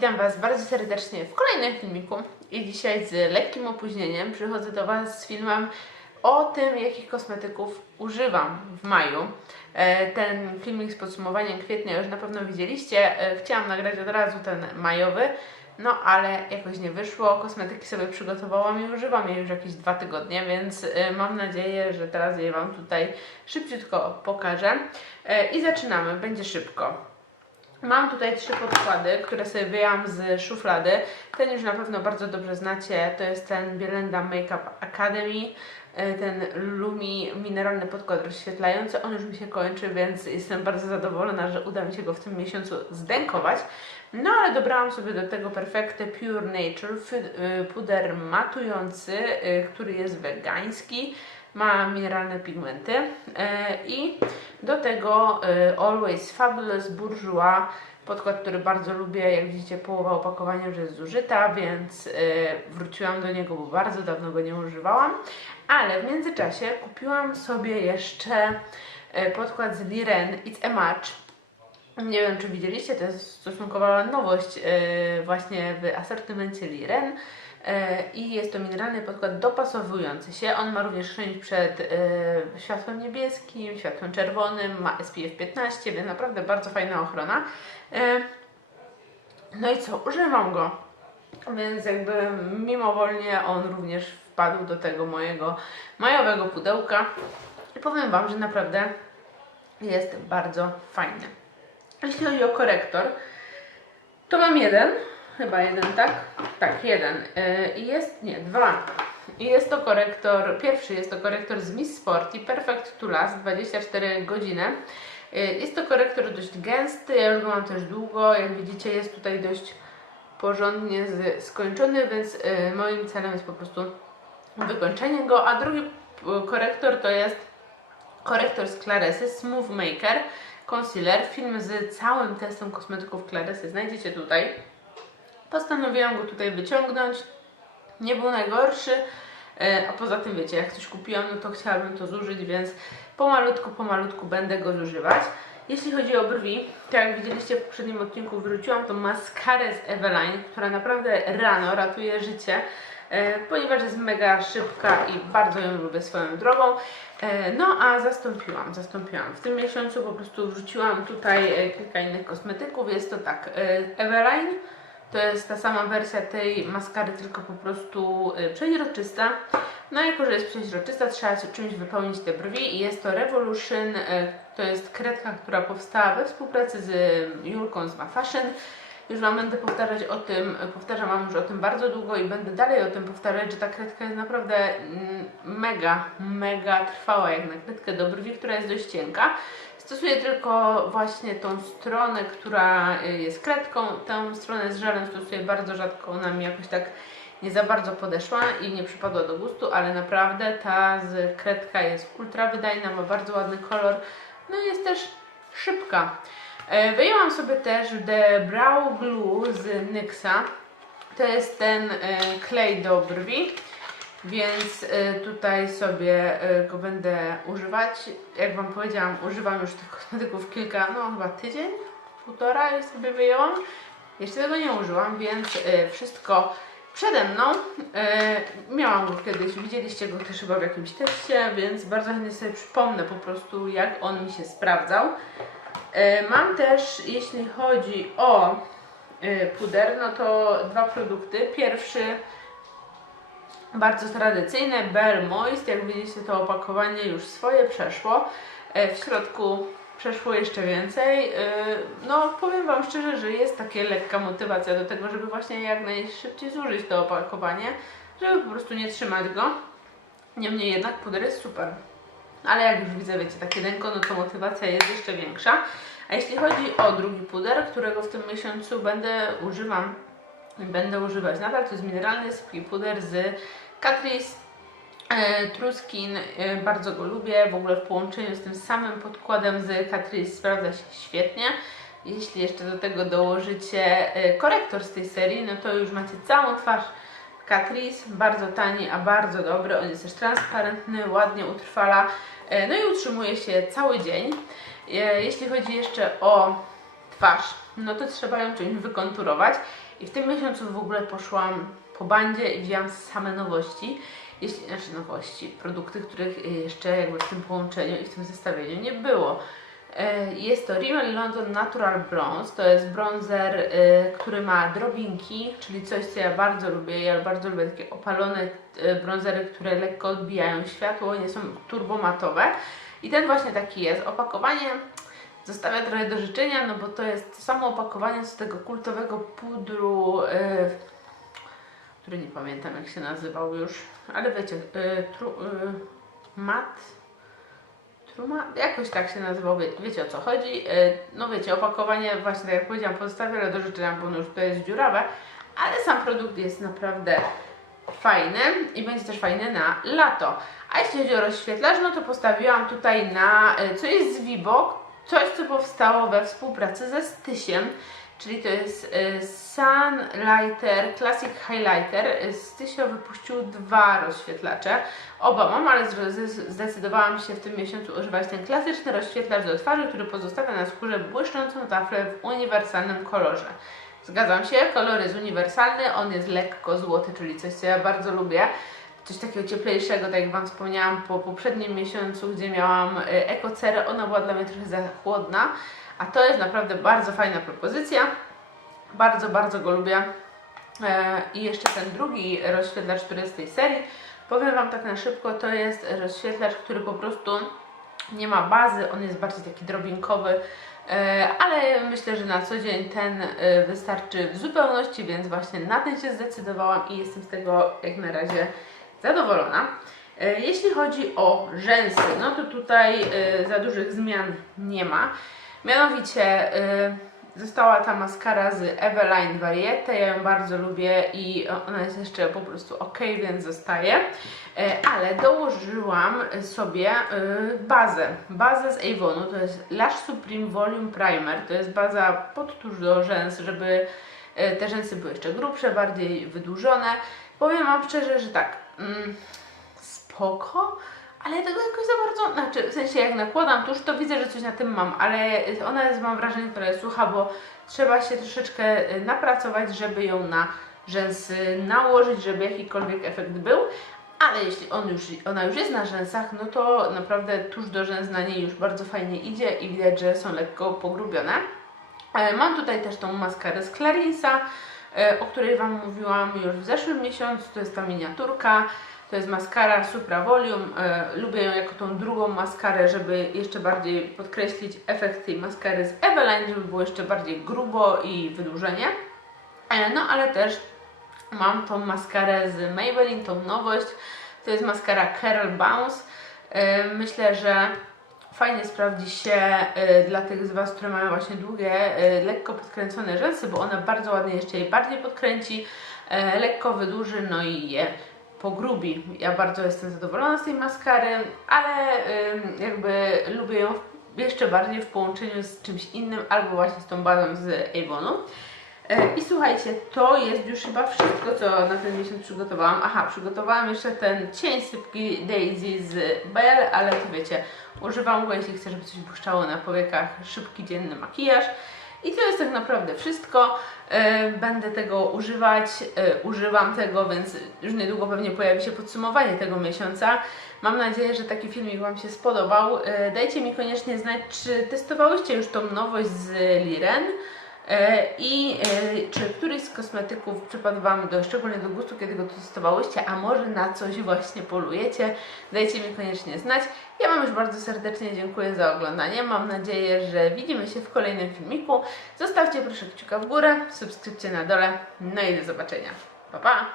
Witam Was bardzo serdecznie w kolejnym filmiku i dzisiaj z lekkim opóźnieniem przychodzę do Was z filmem o tym, jakich kosmetyków używam w maju. E, Ten filmik z podsumowaniem kwietnia już na pewno widzieliście. E, Chciałam nagrać od razu ten majowy, no ale jakoś nie wyszło. Kosmetyki sobie przygotowałam i używam je już jakieś dwa tygodnie, więc e, mam nadzieję, że teraz je Wam tutaj szybciutko pokażę. I zaczynamy, będzie szybko. Mam tutaj trzy podkłady, które sobie wyjęłam z szuflady. Ten już na pewno bardzo dobrze znacie. To jest ten Bielenda Makeup Academy. e, Ten Lumi mineralny podkład rozświetlający. On już mi się kończy, więc jestem bardzo zadowolona, że uda mi się go w tym miesiącu zdękować. No ale dobrałam sobie do tego Perfecte Pure Nature y, puder matujący, y, który jest wegański. Ma mineralne pigmenty e, i do tego y, Always Fabulous Bourjois, podkład, który bardzo lubię. Jak widzicie, połowa opakowania już jest zużyta, więc y, wróciłam do niego, bo bardzo dawno go nie używałam. Ale w międzyczasie kupiłam sobie jeszcze podkład z Liren It's a Match. Nie wiem, czy widzieliście, to jest stosunkowa nowość właśnie w asortymencie Liren. E, I jest to mineralny podkład dopasowujący się. On ma również chronić przed e, światłem niebieskim, światłem czerwonym, ma SPF 15, więc naprawdę bardzo fajna ochrona. E, no i co, używam go. Więc jakby mimowolnie on również wpadł do tego mojego majowego pudełka. I powiem Wam, że naprawdę jest bardzo fajny. Jeśli chodzi o korektor, to mam jeden, chyba jeden, tak? Tak, jeden. Yy, I jest, nie, dwa. I jest to korektor, pierwszy jest to korektor z Miss Sporty Perfect to Last 24 godziny. Yy, Jest to korektor dość gęsty, ja już go mam też długo, jak widzicie jest tutaj dość porządnie skończony, więc yy, moim celem jest po prostu wykończenie go, a drugi korektor to jest korektor z Claresy Smooth Maker Concealer. Film z całym testem kosmetyków Claresy znajdziecie tutaj. Postanowiłam go tutaj wyciągnąć. Nie był najgorszy, e, a poza tym wiecie, jak coś kupiłam, no to chciałabym to zużyć, więc pomalutku, pomalutku będę go zużywać. Jeśli chodzi o brwi, to jak widzieliście w poprzednim odcinku wróciłam tą maskarę z Eveline, która naprawdę rano ratuje życie, e, ponieważ jest mega szybka i bardzo ją lubię swoją drogą. E, No a zastąpiłam, zastąpiłam. W tym miesiącu po prostu wrzuciłam tutaj kilka innych kosmetyków. Jest to tak, Eveline, to jest ta sama wersja tej maskary, tylko po prostu y, przeźroczysta. No jako, że jest przeźroczysta, trzeba czymś wypełnić te brwi i jest to Revolution. y, To jest kredka, która powstała we współpracy z Julką z Ma Fashion. Już Wam będę powtarzać o tym, powtarzam Wam już o tym bardzo długo i będę dalej o tym powtarzać, że ta kredka jest naprawdę mm, mega, mega trwała jak na kredkę do brwi, która jest dość cienka. Stosuję tylko właśnie tą stronę, która y, jest kredką. Tę stronę z żelem stosuję bardzo rzadko, ona mi jakoś tak nie za bardzo podeszła i nie przypadła do gustu, ale naprawdę ta z kredka jest ultra wydajna, ma bardzo ładny kolor, no jest też szybka. E, Wyjęłam sobie też The Brow Glue z NYXa. To jest ten e, klej do brwi. Więc y, tutaj sobie y, go będę używać. Jak Wam powiedziałam, używam już tych kosmetyków kilka, no chyba tydzień, półtora już sobie wyjęłam. Jeszcze tego nie użyłam, więc y, wszystko przede mną. Miałam go kiedyś, widzieliście go też chyba w jakimś teście, więc bardzo chętnie sobie przypomnę po prostu, jak on mi się sprawdzał. Mam też, jeśli chodzi o puder, no to dwa produkty. Pierwszy bardzo tradycyjne, Bare Moist. Jak widzicie, to opakowanie już swoje przeszło. E, W środku przeszło jeszcze więcej. E, No, powiem Wam szczerze, że jest taka lekka motywacja do tego, żeby właśnie jak najszybciej zużyć to opakowanie, żeby po prostu nie trzymać go. Niemniej jednak puder jest super. Ale jak już widzę, wiecie, takie denko, no to motywacja jest jeszcze większa. A jeśli chodzi o drugi puder, którego w tym miesiącu będę używam będę używać nadal, to jest mineralny sypki puder z Catrice e, Truskin. E, bardzo go lubię, w ogóle w połączeniu z tym samym podkładem z Catrice sprawdza się świetnie. Jeśli jeszcze do tego dołożycie e, korektor z tej serii, no to już macie całą twarz Catrice, bardzo tani, a bardzo dobry. On jest też transparentny, ładnie utrwala, e, no i utrzymuje się cały dzień. E, Jeśli chodzi jeszcze o twarz, no to trzeba ją czymś wykonturować. I w tym miesiącu w ogóle poszłam po bandzie i wzięłam same nowości. Jeśli, znaczy nowości, produkty, których y, jeszcze jakby w tym połączeniu i w tym zestawieniu nie było. E, Jest to Rimmel London Natural Bronze. To jest bronzer, y, który ma drobinki, czyli coś, co ja bardzo lubię. Ja bardzo lubię takie opalone y, bronzery, które lekko odbijają światło, nie są turbomatowe. I ten właśnie taki jest. Opakowanie zostawia trochę do życzenia, no bo to jest to samo opakowanie z tego kultowego pudru, y, który nie pamiętam jak się nazywał już, ale wiecie, y, tru, y, mat, truma, jakoś tak się nazywał, wie, wiecie o co chodzi. Y, no wiecie, opakowanie właśnie tak jak powiedziałam pozostawia do życzenia, bo ono już tutaj jest dziurawe, ale sam produkt jest naprawdę fajny i będzie też fajny na lato. A jeśli chodzi o rozświetlacz, no to postawiłam tutaj na, co jest z Vibo, coś co powstało we współpracy ze Stysiem, czyli to jest y, Sunlighter Classic Highlighter. Stysio wypuścił dwa rozświetlacze, oba mam, ale zdecydowałam się w tym miesiącu używać ten klasyczny rozświetlacz do twarzy, który pozostawia na skórze błyszczącą taflę w uniwersalnym kolorze. Zgadzam się, kolor jest uniwersalny, on jest lekko złoty, czyli coś, co ja bardzo lubię. Coś takiego cieplejszego, tak jak Wam wspomniałam po poprzednim miesiącu, gdzie miałam y, ekocerę, ona była dla mnie trochę za chłodna, a to jest naprawdę bardzo fajna propozycja. Bardzo, bardzo go lubię. E, I jeszcze ten drugi rozświetlacz, który jest z tej serii, powiem Wam tak na szybko, to jest rozświetlacz, który po prostu nie ma bazy, on jest bardziej taki drobinkowy, e, ale myślę, że na co dzień ten e, wystarczy w zupełności, więc właśnie na ten się zdecydowałam i jestem z tego jak na razie zadowolona. E, Jeśli chodzi o rzęsy, no to tutaj e, za dużych zmian nie ma. Mianowicie e, została ta maskara z Eveline Variety, ja ją bardzo lubię i ona jest jeszcze po prostu ok, więc zostaje. Ale dołożyłam sobie bazę, bazę z Avonu, to jest Lash Supreme Volume Primer, to jest baza pod tuż do rzęs, żeby te rzęsy były jeszcze grubsze, bardziej wydłużone. Powiem Wam szczerze, że tak, mm, spoko, ale tego jakoś za bardzo, znaczy w sensie jak nakładam tuż, to widzę, że coś na tym mam, ale ona jest, mam wrażenie, trochę sucha, bo trzeba się troszeczkę y, napracować, żeby ją na rzęsy nałożyć, żeby jakikolwiek efekt był. Ale jeśli on już, ona już jest na rzęsach, no to naprawdę tuż do rzęs na niej już bardzo fajnie idzie i widać, że są lekko pogrubione. E, Mam tutaj też tą maskarę z Clarinsa, e, o której Wam mówiłam już w zeszłym miesiącu. To jest ta miniaturka. To jest maskara Supra Volume. E, Lubię ją jako tą drugą maskarę, żeby jeszcze bardziej podkreślić efekt tej maskary z Eveline, żeby było jeszcze bardziej grubo i wydłużenie. No ale też mam tą maskarę z Maybelline, tą nowość. To jest maskara Carol Bounce. Myślę, że fajnie sprawdzi się e, dla tych z Was, które mają właśnie długie, e, lekko podkręcone rzęsy, bo ona bardzo ładnie jeszcze je bardziej podkręci, e, lekko wydłuży, no i je pogrubi. Ja bardzo jestem zadowolona z tej maskary, ale jakby lubię ją jeszcze bardziej w połączeniu z czymś innym, albo właśnie z tą bazą z Avonu. E, I słuchajcie, to jest już chyba wszystko, co na ten miesiąc przygotowałam. Aha, przygotowałam jeszcze ten cień sypki Daisy z Belle, ale to wiecie, używam go, jeśli chcę, żeby coś błyszczało na powiekach, szybki dzienny makijaż. I to jest tak naprawdę wszystko. E, Będę tego używać, e, używam tego, więc już niedługo pewnie pojawi się podsumowanie tego miesiąca. Mam nadzieję, że taki filmik Wam się spodobał. Dajcie mi koniecznie znać, czy testowałyście już tą nowość z Liren. E, I e, czy któryś z kosmetyków przypadł Wam do, szczególnie do gustu, kiedy go testowałyście, a może na coś właśnie polujecie? Dajcie mi koniecznie znać. Ja Wam już bardzo serdecznie dziękuję za oglądanie. Mam nadzieję, że widzimy się w kolejnym filmiku. Zostawcie proszę kciuka w górę, subskrypcję na dole. No i do zobaczenia. Pa, pa!